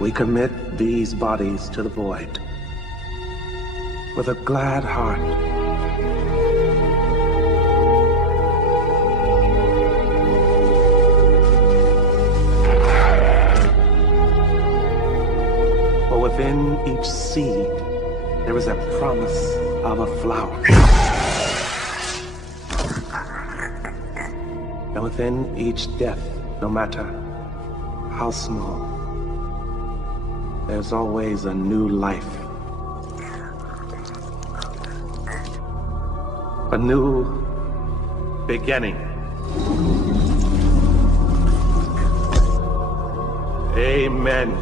we commit these bodies to the void with a glad heart. For within each seed, there is a promise of a flower. And within each death, no matter how small, there's always a new life. A new beginning. Amen.